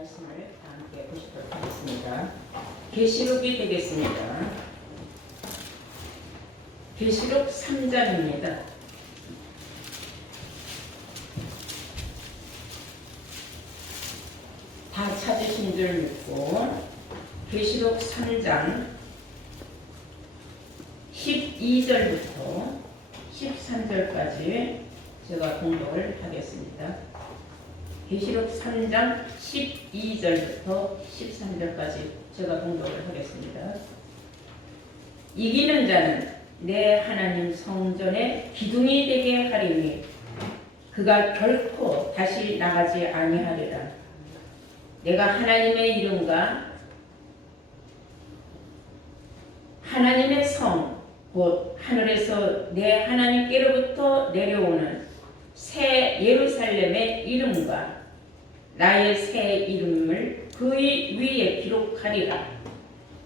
말씀을 함께 보시도록 하겠습니다. 계시록이 되겠습니다. 계시록 3장입니다. 다 찾으신 줄 믿고 계시록 3장 12절부터 13절까지 제가 공독을 하겠습니다. 계시록 3장 12절부터 13절까지 제가 공독을 하겠습니다. 이기는 자는 내 하나님 성전의 기둥이 되게 하리니 그가 결코 다시 나가지 아니하리라. 내가 하나님의 이름과 하나님의 성 곧 하늘에서 내 하나님께로부터 내려오는 새 예루살렘의 이름과 나의 새 이름을 그의 위에 기록하리라.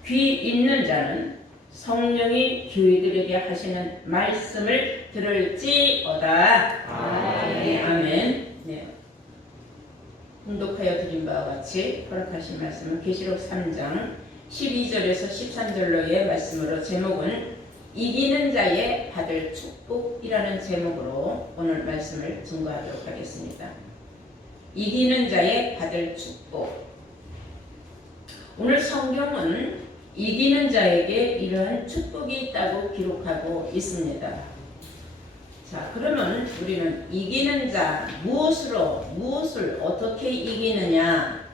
귀 있는 자는 성령이 교회들에게 하시는 말씀을 들을지어다. 아멘. 아멘. 네. 공독하여 드린 바와 같이 허락하신 말씀은 계시록 3장 12절에서 13절로의 말씀으로 제목은 이기는 자의 받을 축복이라는 제목으로 오늘 말씀을 증거하도록 하겠습니다. 이기는 자의 받을 축복. 오늘 성경은 이기는 자에게 이러한 축복이 있다고 기록하고 있습니다. 자, 그러면 우리는 이기는 자, 무엇을 어떻게 이기느냐?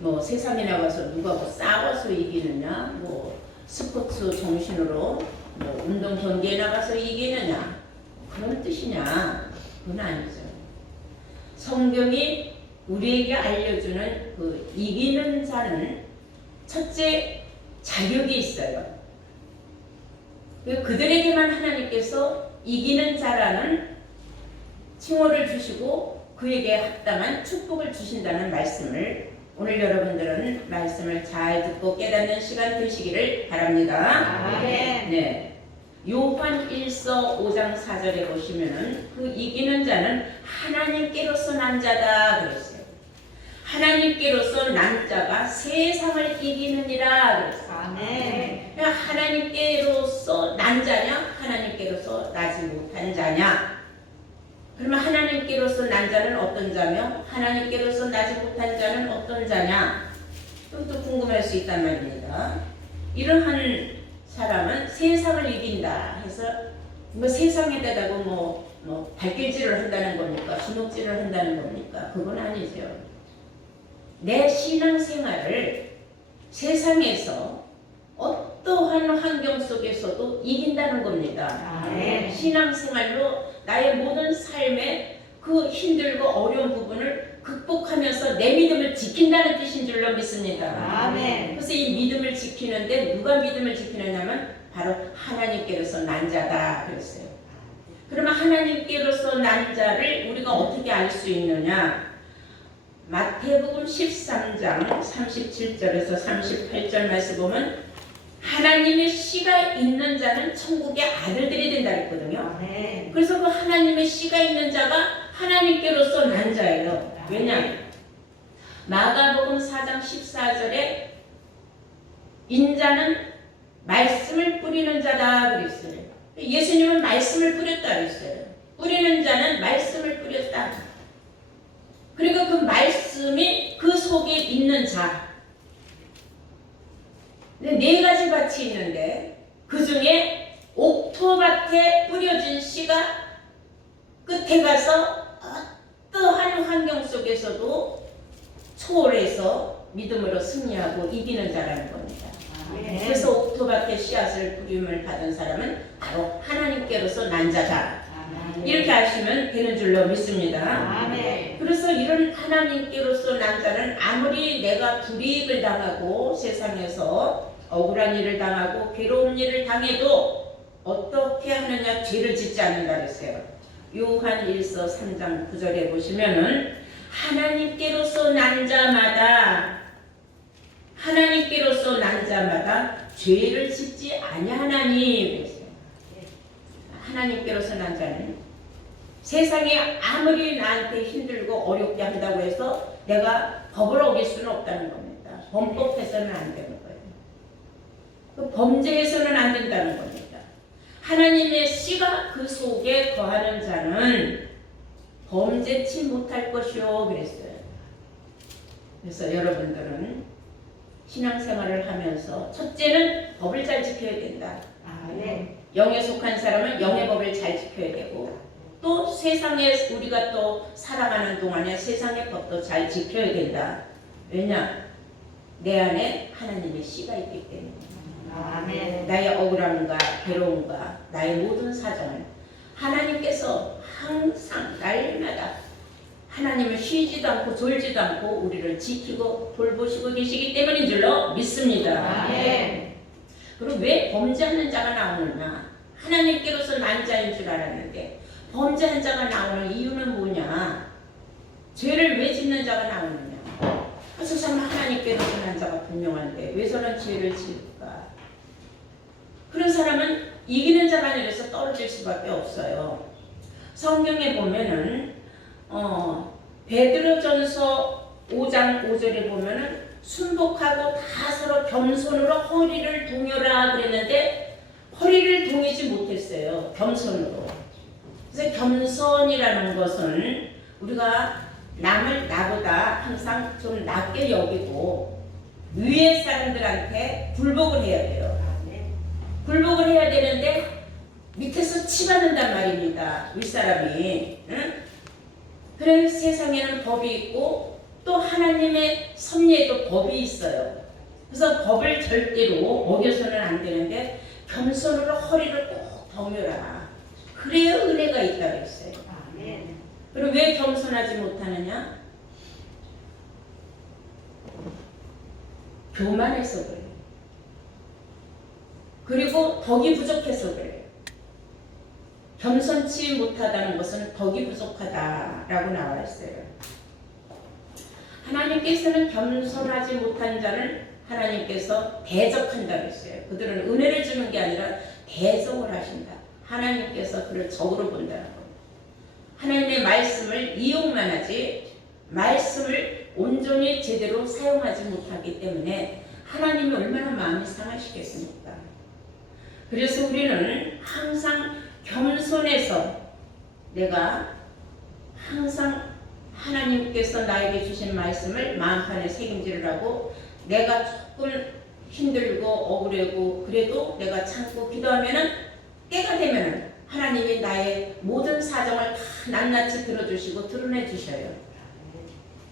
뭐 세상에 나가서 누가 싸워서 이기느냐? 스포츠 정신으로 운동 경기에 나가서 이기느냐? 그런 뜻이냐? 그건 아니죠. 성경이 우리에게 알려주는 그 이기는 자는 첫째 자격이 있어요. 그들에게만 하나님께서 이기는 자라는 칭호를 주시고 그에게 합당한 축복을 주신다는 말씀을 오늘 여러분들은 말씀을 잘 듣고 깨닫는 시간 되시기를 바랍니다. 네. 요한 1서 5장 4절에 보시면은 그 이기는 자는 하나님께로서 난 자다 그랬어요. 하나님께로서 난 자가 세상을 이기느니라 그랬어요. 아멘. 하나님께로서 난 자냐? 하나님께로서 나지 못한 자냐? 그러면 하나님께로서 난 자는 어떤 자며 하나님께로서 나지 못한 자는 어떤 자냐? 또 궁금할 수 있단 말입니다. 이러한 사람은 세상을 이긴다 해서 세상에다가 발길질을 한다는 겁니까? 주먹질을 한다는 겁니까? 그건 아니죠. 내 신앙생활을 세상에서 어떠한 환경 속에서도 이긴다는 겁니다. 신앙생활로 나의 모든 삶의 그 힘들고 어려운 부분을 극복하면서 내 믿음을 지킨다는 뜻인 줄로 믿습니다. 아멘. 그래서 이 믿음을 지키는데 누가 믿음을 지키느냐면 바로 하나님께로서 난 자다 그랬어요. 그러면 하나님께로서 난 자를 우리가 어떻게 알 수 있느냐? 마태복음 13장 37절에서 38절 말씀 보면 하나님의 씨가 있는 자는 천국의 아들들이 된다 했거든요. 그래서 그 하나님의 씨가 있는 자가 하나님께로서 난 자예요. 왜냐? 마가복음 4장 14절에 인자는 말씀을 뿌리는 자다 그랬어요. 예수님은 말씀을 뿌렸다 그랬어요. 뿌리는 자는 말씀을 뿌렸다. 그리고 그 말씀이 그 속에 있는 자. 네 가지 밭이 있는데 그 중에 옥토밭에 뿌려진 씨가 끝에 가서 어떠한 환경 속에서도 초월해서 믿음으로 승리하고 이기는 자라는 겁니다. 그래서 옥토밭에 씨앗을 뿌림을 받은 사람은 바로 하나님께로서 난 자다. 이렇게 아시면 되는 줄로 믿습니다. 그래서 이런 하나님께로서 난 자는 아무리 내가 불이익을 당하고 세상에서 억울한 일을 당하고 괴로운 일을 당해도 어떻게 하느냐? 죄를 짓지 않는다 그랬어요. 요한 1서 3장 9절에 보시면은 하나님께로서 난 자마다 죄를 짓지 아니하나니 그랬어요. 하나님께로서 난 자는 세상에 아무리 나한테 힘들고 어렵게 한다고 해서 내가 법을 어길 수는 없다는 겁니다. 범법해서는 안 되는 거예요. 그 범죄해서는 안 된다는 겁니다. 하나님의 씨가 그 속에 거하는 자는 범죄치 못할 것이요 그랬어요. 그래서 여러분들은 신앙생활을 하면서 첫째는 법을 잘 지켜야 된다. 영에 속한 사람은 영의 법을 잘 지켜야 되고 또 세상에 우리가 또 살아가는 동안에 세상의 법도 잘 지켜야 된다. 왜냐? 내 안에 하나님의 씨가 있기 때문에. 아멘. 나의 억울함과 괴로움과 나의 모든 사정을 하나님께서 항상 날마다 하나님을 쉬지도 않고 졸지도 않고 우리를 지키고 돌보시고 계시기 때문인 줄로 믿습니다. 아멘. 그리고 왜 범죄하는 자가 나오느냐? 하나님께로서 난 자인 줄 알았는데 범죄한 자가 나오는 이유는 뭐냐? 죄를 왜 짓는 자가 나오느냐? 저 사람 하나님께로서 난 자가 분명한데 왜 저런 죄를 지을까? 그런 사람은 이기는 자가 아니라서 떨어질 수밖에 없어요. 성경에 보면은 베드로전서 5장 5절에 보면은 순복하고 다 서로 겸손으로 허리를 동여라 그랬는데 허리를 동이지 못했어요. 겸손으로. 그래서 겸손이라는 것은 우리가 남을 나보다 항상 좀 낮게 여기고 위에 사람들한테 굴복을 해야 돼요. 굴복을 해야 되는데 밑에서 치받는단 말입니다. 윗사람이. 응? 그래 세상에는 법이 있고 또 하나님의 섭리에도 법이 있어요. 그래서 법을 절대로 어겨서는 안 되는데 겸손으로 허리를 꼭 덩여라. 그래야 은혜가 있다고 했어요. 그리고 왜 겸손하지 못하느냐? 교만해서 그래요. 그리고 덕이 부족해서 그래요. 겸손치 못하다는 것은 덕이 부족하다라고 나와 있어요. 하나님께서는 겸손하지 못한 자는 하나님께서 대적한다고 했어요. 그들은 은혜를 주는 게 아니라 대적을 하신다. 하나님께서 그를 적으로 본다는 겁니다. 하나님의 말씀을 이용만 하지 말씀을 온전히 제대로 사용하지 못하기 때문에 하나님이 얼마나 마음이 상하시겠습니까? 그래서 우리는 항상 겸손해서 내가 항상 하나님께서 나에게 주신 말씀을 마음판에 새김질을 하고 내가 조금 힘들고 억울하고 그래도 내가 참고 기도하면은 때가 되면은 하나님이 나의 모든 사정을 다 낱낱이 들어주시고 드러내 주셔요.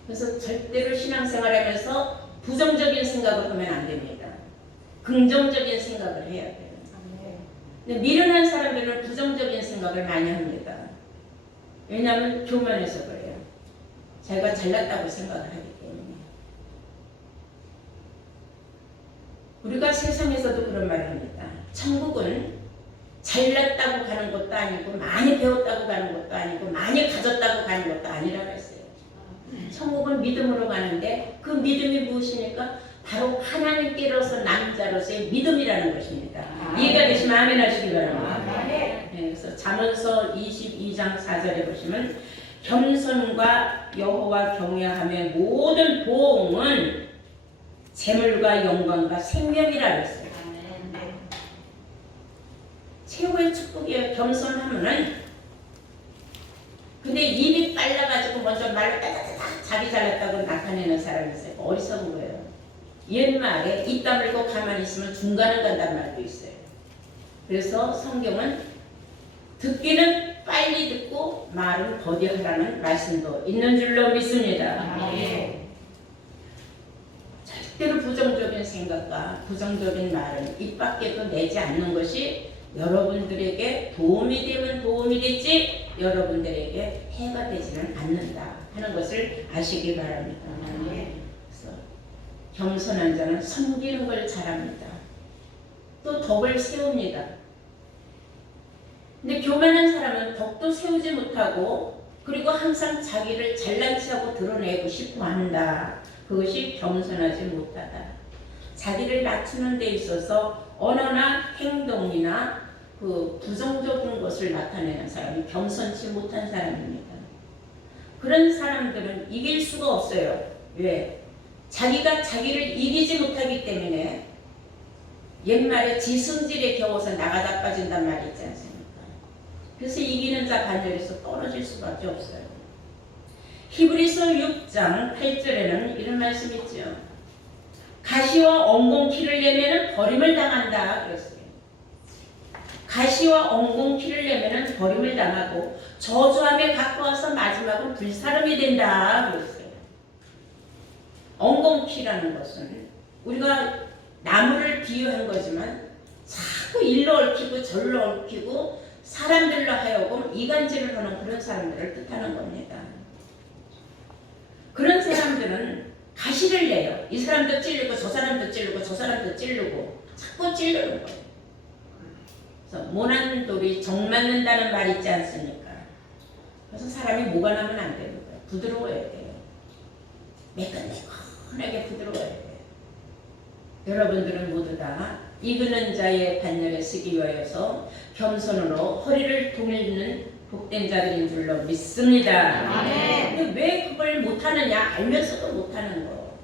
그래서 절대로 신앙생활하면서 부정적인 생각을 하면 안 됩니다. 긍정적인 생각을 해야 돼요. 근데 미련한 사람들은 부정적인 생각을 많이 합니다. 왜냐하면 교만해서 그래요. 자기가 잘났다고 생각을 하기 때문에. 우리가 세상에서도 그런 말을 합니다. 천국은 잘났다고 가는 것도 아니고 많이 배웠다고 가는 것도 아니고 많이 가졌다고 가는 것도 아니라고 했어요. 천국은 믿음으로 가는데 그 믿음이 무엇입니까? 바로 하나님께로서 난 자로서의 믿음이라는 것입니다. 이해가 되시면 아멘 하시기 바랍니다. 네, 그래서 잠언서 22장 4절에 보시면 겸손과 여호와 경외함의 모든 보응은 재물과 영광과 생명이라 했어요. 최고의 축복이에요. 겸손하면은. 근데 입이 빨라가지고 먼저 말을 따다다닥 자기 잘났다고 나타내는 사람이 있어요. 어리석은 거예요. 옛말에 입 다물고 가만히 있으면 중간을 간다는 말도 있어요. 그래서 성경은 듣기는 빨리 듣고 말은 더디하라는 말씀도 있는 줄로 믿습니다. 절대로 부정적인 생각과 부정적인 말은 입 밖에도 내지 않는 것이 여러분들에게 도움이 되면 도움이 되지 여러분들에게 해가 되지는 않는다 하는 것을 아시기 바랍니다. 그래서 겸손한 자는 섬기는 걸 잘합니다. 또 덕을 세웁니다. 근데 교만한 사람은 덕도 세우지 못하고 그리고 항상 자기를 잘난 체하고 드러내고 싶어 한다. 그것이 겸손하지 못하다. 자기를 낮추는 데 있어서 언어나 행동이나 그 부정적인 것을 나타내는 사람이 겸손치 못한 사람입니다. 그런 사람들은 이길 수가 없어요. 왜? 자기가 자기를 이기지 못하기 때문에 옛말에 지승질에 겨워서 나가다 빠진단 말이 있지 않습니까? 그래서 이기는 자 반열에서 떨어질 수밖에 없어요. 히브리서 6장 8절에는 이런 말씀이 있죠. 가시와 엉겅퀴를 내면은 버림을 당한다 그랬어요. 가시와 엉겅퀴를 내면은 버림을 당하고 저주함에 갖고 와서 마지막은 불사름이 된다 그랬어요. 엉겅퀴라는 것은 우리가 나무를 비유한 거지만 자꾸 일로 얽히고 절로 얽히고 사람들로 하여금 이간질을 하는 그런 사람들을 뜻하는 겁니다. 그런 사람들은 가시를 내요. 이 사람도 찌르고 저 사람도 찌르고 저 사람도 찌르고 자꾸 찌르는 거예요. 그래서 모난 돌이 정 맞는다는 말 있지 않습니까? 그래서 사람이 뭐가 나면 안 되는 거예요. 부드러워야 돼요. 매끈매끈하게 부드러워야 돼요. 여러분들은 모두 다 이끄는 자의 반열에 서기 위하여서 겸손으로 허리를 동이는 복된 자들인 줄로 믿습니다. 근데 왜 그걸 못하느냐? 알면서도 못하는 거.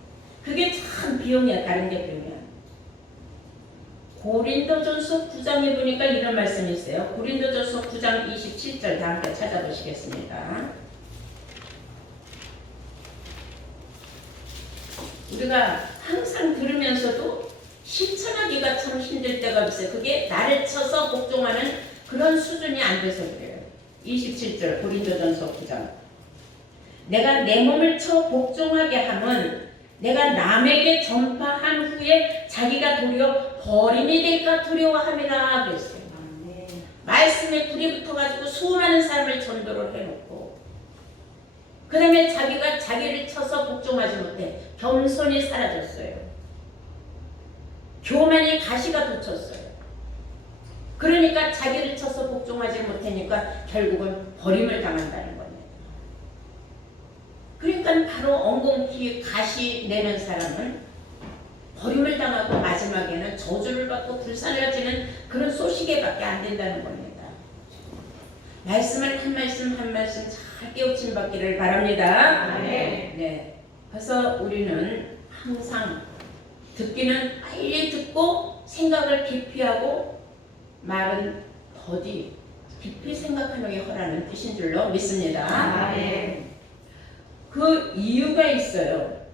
그게 참 비용이야. 다른 게 비용이야. 고린도전서 9장에 보니까 이런 말씀이 있어요. 고린도전서 9장 27절 다 함께 찾아보시겠습니다. 우리가 항상 들으면서도 실천하기가 참 힘들 때가 있어요. 그게 나를 쳐서 복종하는 그런 수준이 안 돼서 그래요. 27절 고린도전서 9장. 내가 내 몸을 쳐 복종하게 하면 내가 남에게 전파한 후에 자기가 도리어 버림이 될까 두려워함이라 그랬어요. 말씀에 불이 붙어가지고 수많은 사람을 전도를 해놓고 그 다음에 자기가 자기를 쳐서 복종하지 못해 겸손이 사라졌어요. 교만이 가시가 돋쳤어요. 그러니까 자기를 쳐서 복종하지 못하니까 결국은 버림을 당한다는 겁니다. 그러니까 바로 엉겅퀴 가시 내는 사람은 버림을 당하고 마지막에는 저주를 받고 불사르지는 그런 소식에밖에 안 된다는 겁니다. 말씀을 한 말씀 한 말씀 잘 깨우침 받기를 바랍니다. 네. 그래서 우리는 항상 듣기는 빨리 듣고 생각을 깊이 하고 말은 더디 깊이 생각하는 게 허라는 뜻인 줄로 믿습니다. 그 이유가 있어요.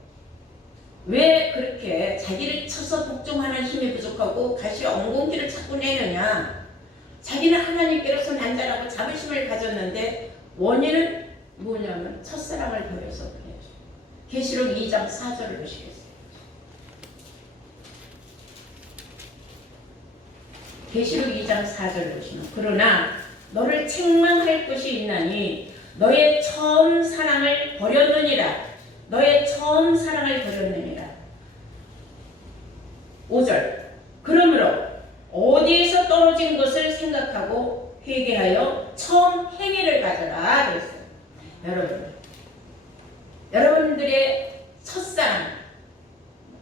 왜 그렇게 자기를 쳐서 복종하는 힘이 부족하고 가시 엉겅퀴를 자꾸 내느냐? 자기는 하나님께로서 난자라고 자부심을 가졌는데 원인은 뭐냐면 첫사랑을 버려서 그래요. 계시록 2장 4절을 보시겠어요. 계시록 2장 4절을 보시면 그러나 너를 책망할 것이 있나니 너의 처음 사랑을 버렸느니라. 너의 처음 사랑을 버렸느니라. 5절. 그러므로 어디에서 떨어진 것을 생각하고 회개하여 처음 행위를 가져라 그랬어요. 여러분들의 첫사랑,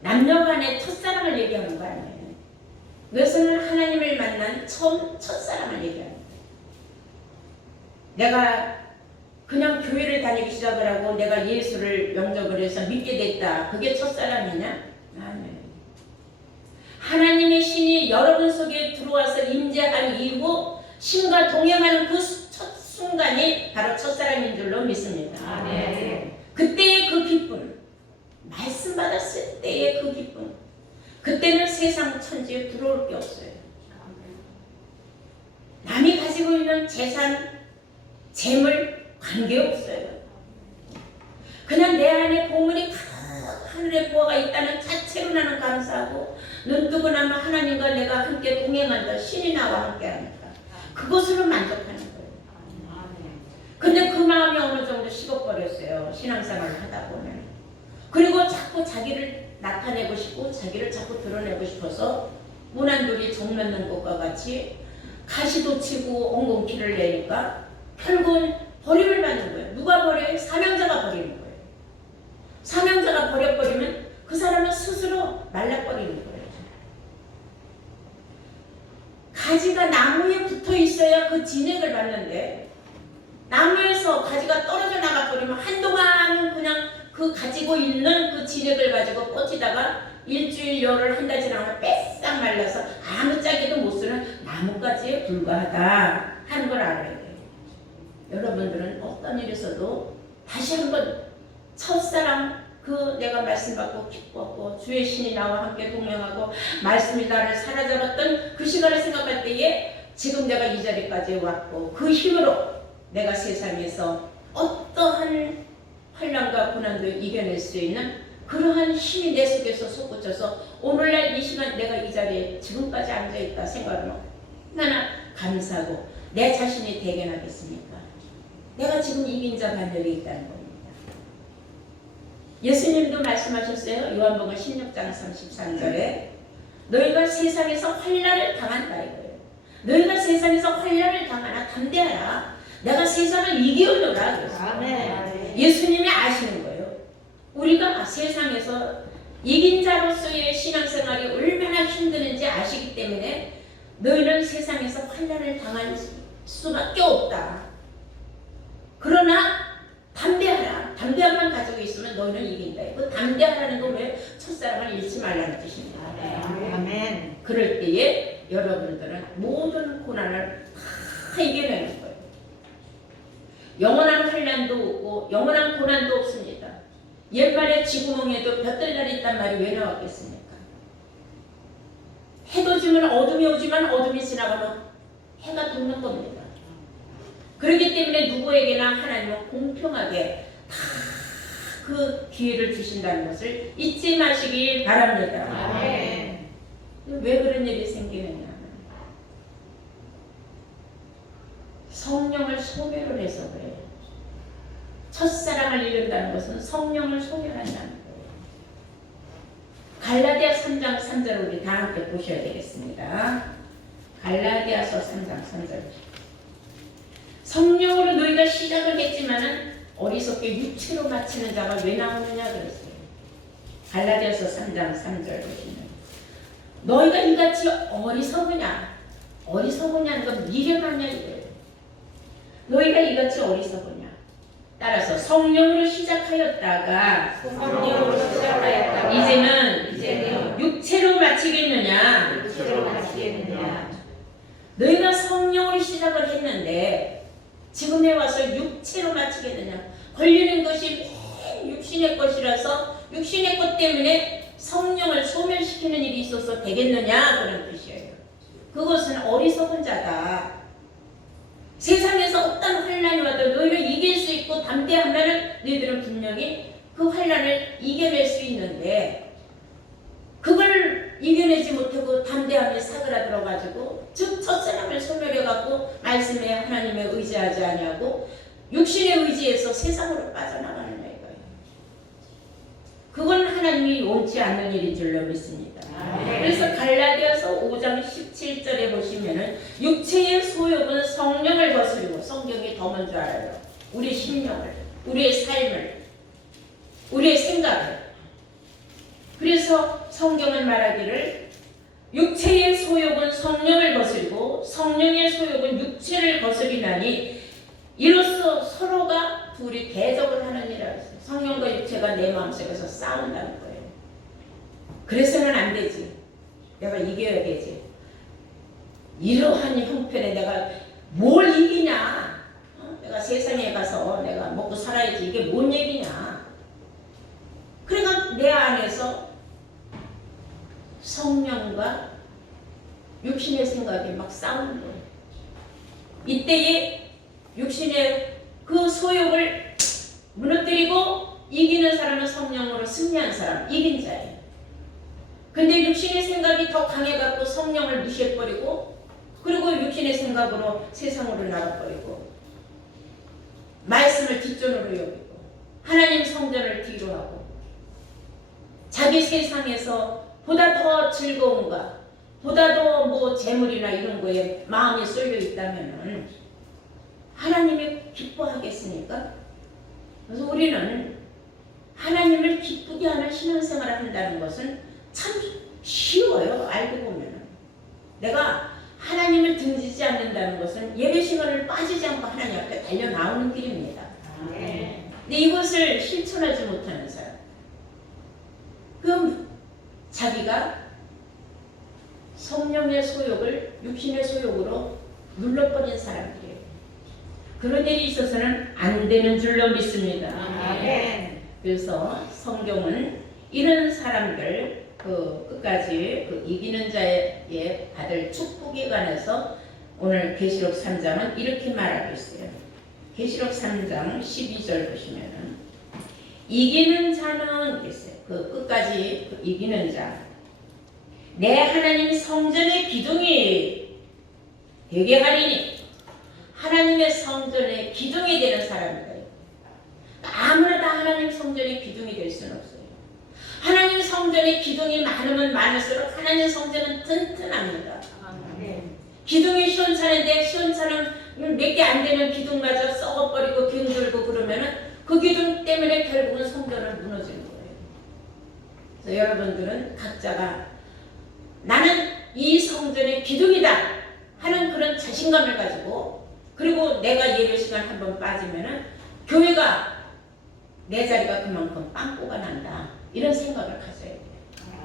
남녀간의 첫사랑을 얘기하는 거 아니에요. 그것은 하나님을 만난 첫사랑을 얘기합니다. 내가 그냥 교회를 다니기 시작을 하고 내가 예수를 영접을 해서 믿게 됐다. 그게 첫사랑이냐? 아니에요. 하나님의 신이 여러분 속에 들어와서 임재한 이후 신과 동행하는 그 첫 순간이 바로 첫사랑인 줄로 믿습니다. 그때의 그 기쁨, 말씀 받았을 때의 그 기쁨, 그때는 세상 천지에 들어올 게 없어요. 남이 가지고 있는 재산, 재물 관계없어요. 그냥 내 안에 보물이 가득 하늘에 부어가 있다는 자체로 나는 감사하고 눈 뜨고 나면 하나님과 내가 함께 동행한다. 신이 나와 함께하니까 그것으로 만족하는 거예요. 근데 그 마음이 어느 정도 식어버렸어요. 신앙생활을 하다 보면. 그리고 자꾸 자기를 나타내고 싶고 자기를 자꾸 드러내고 싶어서 모난돌이 정 맞는 것과 같이 가시도 치고 엉겅퀴를 내니까 결국은 버림을 받는 거예요. 누가 버려요? 사명자가 버리는 거예요. 사명자가 버려버리면 그 사람은 스스로 말라버리는 거예요. 가지가 나무에 붙어 있어야 그 진액을 받는데 나무에서 가지가 떨어져 나가버리면 한동안은 그냥 그 가지고 있는 그 진액을 가지고 꽂히다가 일주일 열흘 한 달 지나면 뺏싹 말라서 아무짝에도 못 쓰는 나뭇가지에 불과하다 하는 걸 알아야 돼요. 여러분들은 어떤 일에서도 다시 한번 첫사랑 그 내가 말씀 받고 기뻤고 주의 신이 나와 함께 동행하고 말씀이 나를 사로잡았던 그 시간을 생각할 때에 지금 내가 이 자리까지 왔고 그 힘으로 내가 세상에서 어떠한 환난과 고난도 이겨낼 수 있는 그러한 힘이 내 속에서 솟구쳐서 오늘날 이 시간 내가 이 자리에 지금까지 앉아있다 생각하면 얼마나 감사하고 내 자신이 대견하겠습니까? 내가 지금 이긴 자 반열에 있다는 겁니다. 예수님도 말씀하셨어요. 요한복음 16장 33절에 너희가 세상에서 환난을 당한다 이거예요. 너희가 세상에서 환난을 당하나 담대하라. 내가 세상을 이기었노라 그랬어요. 예수님이 아시는 거예요. 우리가 세상에서 이긴 자로서의 신앙생활이 얼마나 힘드는지 아시기 때문에 너희는 세상에서 환난을 당할 수밖에 없다. 그러나 담대하라. 담대함만 가지고 있으면 너희는 이긴다. 그 담대하라는 건 왜 첫사랑을 잃지 말라는 뜻입니다. 아멘. 그럴 때에 여러분들은 모든 고난을 다 이겨내는 거예요. 영원한 환난도 없고 영원한 고난도 없습니다. 옛말에 쥐구멍에도 볕들날이 있단 말이 왜 나왔겠습니까? 해도 지면 어둠이 오지만 어둠이 지나가면 해가 돕는 겁니다. 그렇기 때문에 누구에게나 하나님은 공평하게 다 그 기회를 주신다는 것을 잊지 마시길 바랍니다. 아멘. 왜 그런 일이 생기느냐? 성령을 소멸을 해서 그래요. 첫사랑을 잃는다는 것은 성령을 소멸한다는 거예요. 갈라디아 3장 3절 우리 다 함께 보셔야 되겠습니다. 갈라디아서 3장 3절. 성령으로 너희가 시작을 했지만은 어리석게 육체로 마치는 자가 왜 나오느냐 그랬어요. 갈라디아서 3장 3절 보시면 너희가 이같이 어리석으냐? 어리석으냐는 건 미련하냐 이거예요. 너희가 이같이 어리석으냐? 따라서 성령으로 시작하였다가 이제는 육체로 마치겠느냐? 너희가 성령으로 시작을 했는데 지금에 와서 육체로 마치겠느냐? 걸리는 것이 육신의 것이라서 육신의 것 때문에 성령을 소멸시키는 일이 있어서 되겠느냐? 그런 뜻이에요. 그것은 어리석은 자다. 세상에서 어떤 환난이 와도 너희를 이길 수 있고 담대하면 너희들은 분명히 그 환난을 이겨낼 수 있는데 그걸 이겨내지 못하고 담대함에 사그라들어가지고 즉 첫사랑을 소멸해갖고 말씀에 하나님에 의지하지 아니하고 육신의 의지에서 세상으로 빠져나가는 거예요. 그건 하나님이 원치 않는 일인 줄로 믿습니다. 그래서 갈라디아서 5장 17절에 보시면은 육체의 소욕은 성령을 거스르고 성경이 더 먼저 알아요. 우리 심령을, 우리의 삶을, 우리의 생각을. 그래서 성경은 말하기를 육체의 소욕은 성령을 거스르고 성령의 소욕은 육체를 거스리나니 이로써 서로가 둘이 대적을 하는 이라 했어요. 성령과 육체가 내 마음속에서 싸운다는 거예요. 그래서는 안 되지. 내가 이겨야 되지. 이러한 형편에 내가 뭘 이기냐? 내가 세상에 가서 내가 먹고 살아야지. 이게 뭔 얘기냐? 그러니까 내 안에서 성령과 육신의 생각이 막 싸우는 거예요. 이때에 육신의 그 소욕을 무너뜨리고 이기는 사람은 성령으로 승리한 사람, 이긴 자예요. 근데 육신의 생각이 더 강해갖고 성령을 무시해버리고 그리고 육신의 생각으로 세상으로 나가버리고 말씀을 뒷전으로 여기고 하나님 성전을 뒤로하고 자기 세상에서 보다 더 즐거움과 보다 더 뭐 재물이나 이런 거에 마음이 쏠려 있다면은 하나님이 기뻐하겠습니까? 그래서 우리는 하나님을 기쁘게 하는 신앙생활을 한다는 것은 참 쉬워요. 알고 보면은 내가 하나님을 등지지 않는다는 것은 예배 시간을 빠지지 않고 하나님 앞에 달려 나오는 길입니다. 아멘. 근데 이것을 실천하지 못하는 사람, 그럼 자기가 성령의 소욕을 육신의 소욕으로 눌러버린 사람들이에요. 그런 일이 있어서는 안 되는 줄로 믿습니다. 아멘. 그래서 성경은 이런 사람들 끝까지 이기는 자에 받을 축복에 관해서 오늘 계시록 3장은 이렇게 말하고 있어요. 계시록 3장 12절 보시면은 이기는 자는 있어요. 끝까지 이기는 자. 내 하나님 성전의 기둥이 되게 하리니, 하나님의 성전의 기둥이 되는 사람이다. 아무나 다 하나님 성전의 기둥이 될 수는 없어요. 하나님 성전의 기둥이 많으면 많을수록 하나님 성전은 튼튼합니다. 아멘. 기둥이 시원찮은데 시원찮은 몇 개 안 되는 기둥마저 썩어버리고 병들고 그러면은 그 기둥 때문에 결국은 성전은 무너지는 거예요. 그래서 여러분들은 각자가 나는 이 성전의 기둥이다 하는 그런 자신감을 가지고, 그리고 내가 예배 시간 한번 빠지면은 교회가 내 자리가 그만큼 빵꾸가 난다, 이런 생각을 가져야 돼요.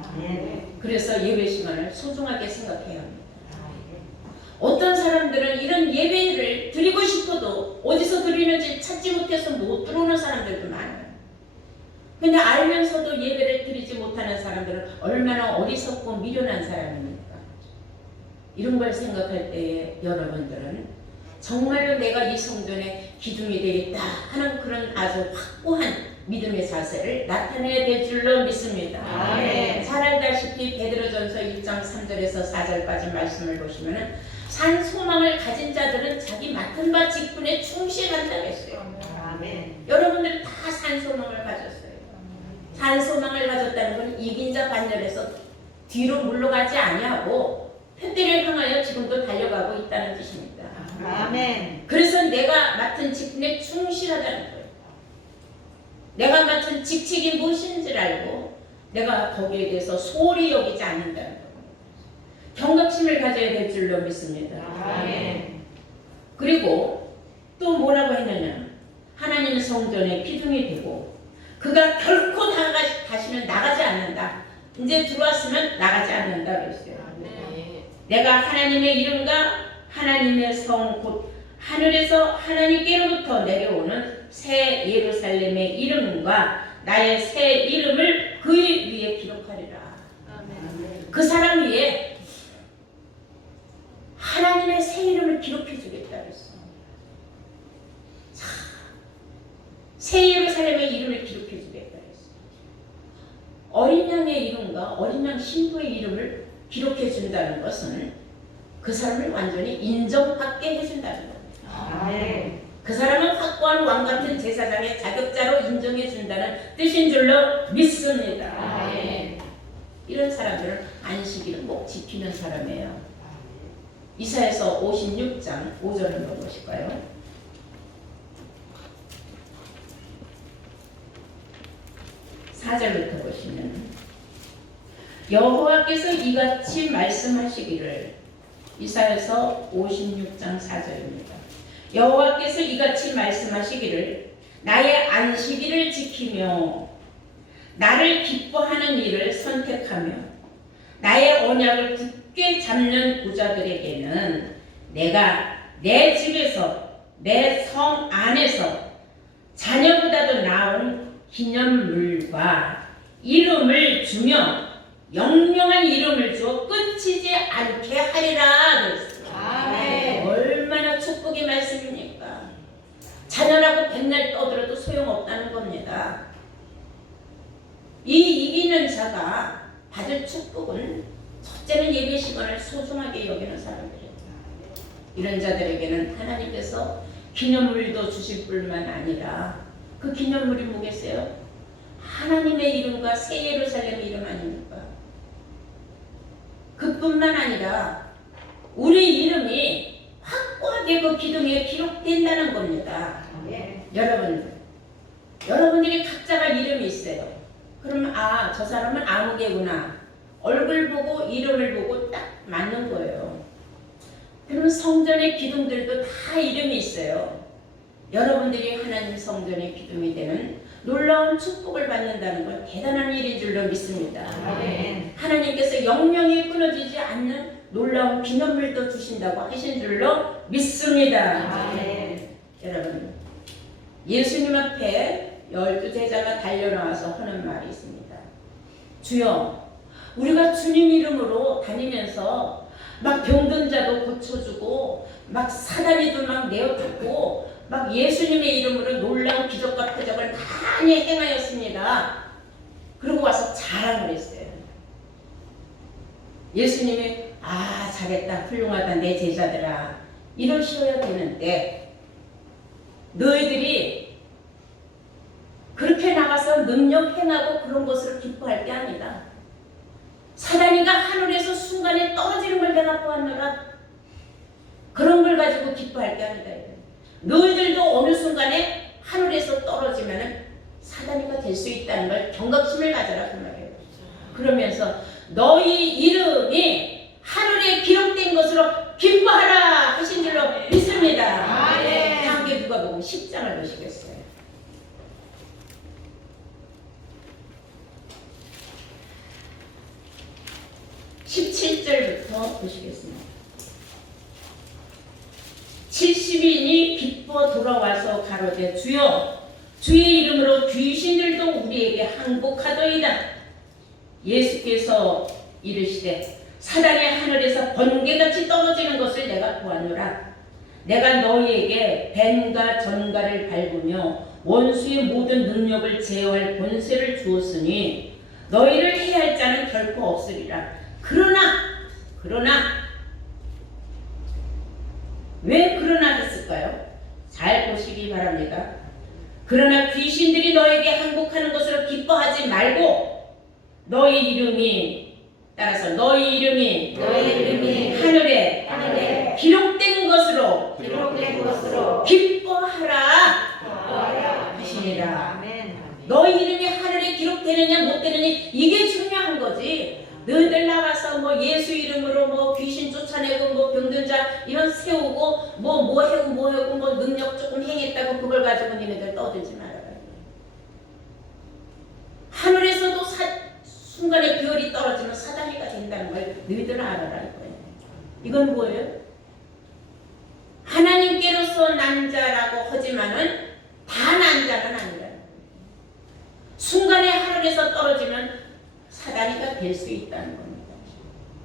아멘. 그래서 예배 시간을 소중하게 생각해야 합니다. 어떤 사람들은 이런 예배를 드리고 싶어도 어디서 드리는지 찾지 못해서 못 들어오는 사람들도 많아요. 근데 알면서도 예배를 드리지 못하는 사람들은 얼마나 어리석고 미련한 사람입니까? 이런 걸 생각할 때에 여러분들은 정말로 내가 이 성전의 기둥이 되겠다 하는 그런 아주 확고한 믿음의 자세를 나타내야 될 줄로 믿습니다. 아멘. 잘 알다시피 베드로전서 1장 3절에서 4절까지 말씀을 보시면은 산 소망을 가진 자들은 자기 맡은 바 직분에 충실한다고 했어요. 아멘. 여러분들은 다 산 소망을 가졌어요. 산 소망을 가졌다는 건 이긴 자 반열에서 뒤로 물러가지 아니하고 표대를 향하여 지금도 달려가고 있다는 뜻입니다. 아멘. 그래서 내가 맡은 직분에 충실하다는 거예요. 내가 맡은 직책이 무엇인지를 알고 내가 거기에 대해서 소홀히 여기지 않는다는 거예요. 경각심을 가져야 될 줄로 믿습니다. 아멘. 그리고 또 뭐라고 했느냐, 하나님 성전의 기둥이 되고 그가 결코 다시는 나가지 않는다. 이제 들어왔으면 나가지 않는다 그랬어요. 내가 하나님의 이름과 하나님의 성 곧 하늘에서 하나님께로부터 내려오는 새 예루살렘의 이름과 나의 새 이름을 그 위에 기록하리라. 그 사람 위에 하나님의 새 이름을 기록해 주겠다 그랬어. 새 예루살렘의 이름을 기록해 주겠다 그랬어. 어린 양의 이름과 어린 양 신부의 이름을 기록해 준다는 것은 그 사람을 완전히 인정받게 해준다는 겁니다. 아멘. 그 사람은 확고한 왕 같은 제사장의 자격자로 인정해 준다는 뜻인 줄로 믿습니다. 아멘. 이런 사람들은 안식일을 꼭 지키는 사람이에요. 이사야서 56장 5절 한번 보실까요? (4절부터) 보시면 여호와께서 이같이 말씀하시기를, 이사야서 56장 4절입니다. 여호와께서 이같이 말씀하시기를 나의 안식일을 지키며 나를 기뻐하는 일을 선택하며 나의 언약을 굳게 잡는 부자들에게는 내가 내 집에서 내 성 안에서 자녀보다도 나은 기념물과 이름을 주며 영영한 이름을 주어 끝이지 않게 하리라 그랬어요. 아멘. 얼마나 축복의 말씀입니까? 자녀라고 백날 떠들어도 소용없다는 겁니다. 이 이기는 자가 받을 축복은 첫째는 예배 시간을 소중하게 여기는 사람들이에요. 이런 자들에게는 하나님께서 기념물도 주실 뿐만 아니라 그 기념물이 뭐겠어요? 하나님의 이름과 새 예루살렘의 이름 아닙니까? 그뿐만 아니라 우리 이름이 확고하게 그 기둥에 기록된다는 겁니다. 아멘. 여러분들이 각자가 이름이 있어요. 그러면 저 사람은 아무개구나. 얼굴 보고 이름을 보고 딱 맞는 거예요. 그러면 성전의 기둥들도 다 이름이 있어요. 여러분들이 하나님 성전의 기둥이 되는 놀라운 축복을 받는다는 건 대단한 일인 줄로 믿습니다. 아멘. 하나님께서 영영이 끊어지지 않는 놀라운 기념물도 주신다고 하신 줄로 믿습니다. 아멘. 여러분, 예수님 앞에 12제자가 달려나와서 하는 말이 있습니다. 주여, 우리가 주님 이름으로 다니면서 막 병든 자도 고쳐주고 막 사다리도 막 내어주고 막 예수님의 이름으로 놀라운 기적과 표적을 많이 행하였습니다. 그러고 와서 자랑을 했어요. 예수님이 잘했다, 훌륭하다, 내 제자들아 이러셔야 되는데 너희들이 그렇게 나가서 능력 행하고 그런 것으로 기뻐할 게 아니다. 사단이가 하늘에서 순간에 떨어지는 걸 내가 보았노라. 그런 걸 가지고 기뻐할 게 아니다. 너희들도 어느 순간에 하늘에서 떨어지면 사단이가 될 수 있다는 걸 경각심을 가져라 그 말이에요. 그러면서 너희 이름이 하늘에 기록된 것으로 기뻐하라 하신 줄로 믿습니다. 아멘. 다음에 누가복음 10장을 보시겠어요. 17절부터 보시겠습니다. 70인이 기뻐 돌아와서 가로되 주여 주의 이름으로 귀신들도 우리에게 항복하더이다. 예수께서 이르시되 사단이 하늘에서 번개같이 떨어지는 것을 내가 보았노라. 내가 너희에게 뱀과 전갈을 밟으며 원수의 모든 능력을 제어할 권세를 주었으니 너희를 해할 자는 결코 없으리라. 그러나 왜 그러나 했을까요? 잘 보시기 바랍니다. 그러나 귀신들이 너에게 항복하는 것으로 기뻐하지 말고 너희 이름이 하늘에 기록된 것으로 기뻐하라 하시니라. 아멘. 너희 이름이 하늘에 기록되느냐 못 되느냐 이게 중요한 거지. 너희들 나가서 뭐 예수 이름으로 뭐 귀신 쫓아내고 뭐 병든 자 이런 세우고 뭐 해고 뭐 능력 조금 행했다고 그걸 가지고 니네들 떠들지 말아라. 하늘에서도 순간에 별이 떨어지면 사단이가 된다는 걸 너희들은 알아라 이거예요. 이건 뭐예요? 하나님께로서 난 자라고 하지만은 다 난 자는 아니라 순간에 하늘에서 떨어지면 사단이가 될 수 있다는 겁니다.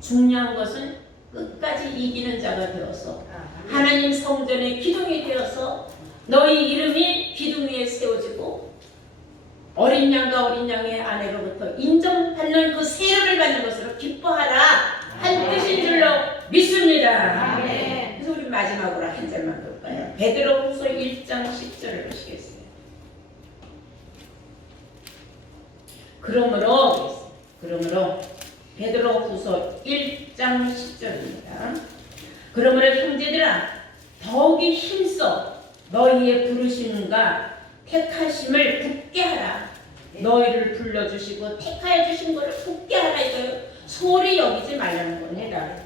중요한 것은 끝까지 이기는 자가 되어서 하나님 성전의 기둥이 되어서 너희 이름이 기둥 위에 세워지고 어린 양과 어린 양의 아내로부터 인정받는 그 세례를 받는 것으로 기뻐하라 한 뜻인 줄로 믿습니다. 아멘. 그래서 우리 마지막으로 한 절만 볼까요? 베드로후서 1장 10절을 보시겠어요. 그러므로 베드로후서 1장 10절입니다. 그러므로 형제들아 더욱이 힘써 너희의 부르심과 택하심을 굳게 하라. 너희를 불러주시고 택하여 주신 것을 굳게 하라 이거예요. 소홀히 여기지 말라는 겁니다.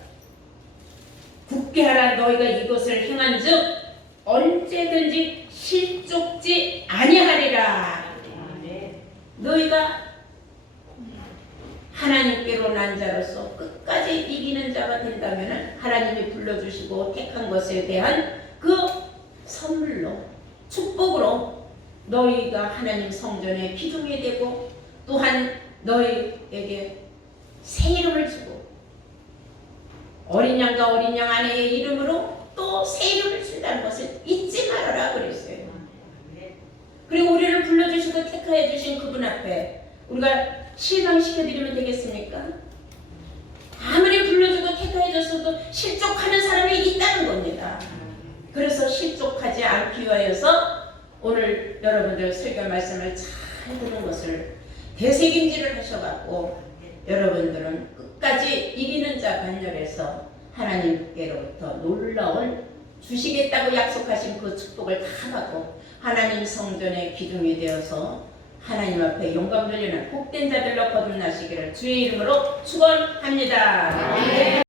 굳게 하라. 너희가 이것을 행한즉 언제든지 실족지 아니하리라. 너희가 하나님께로 난 자로서 끝까지 이기는 자가 된다면 하나님이 불러주시고 택한 것에 대한 그 선물로 축복으로 너희가 하나님 성전의 기둥이 되고 또한 너희에게 새 이름을 주고 어린 양과 어린 양 아내의 이름으로 또 새 이름을 준다는 것을 잊지 말아라 그랬어요. 그리고 우리를 불러주시고 택하여 주신 그분 앞에 우리가 실망시켜드리면 되겠습니까? 아무리 불러주고 택하여줬어도 실족하는 사람이 있다는 겁니다. 그래서 실족하지 않기 위하여서 오늘 여러분들 설교 말씀을 잘 들은 것을 되새김질을 하셔갖고 여러분들은 끝까지 이기는 자 반열에서 하나님께로부터 놀라운 주시겠다고 약속하신 그 축복을 다 받고 하나님 성전의 기둥이 되어서 하나님 앞에 영광 돌리는 복된 자들로 거듭나시기를 주의 이름으로 축원합니다.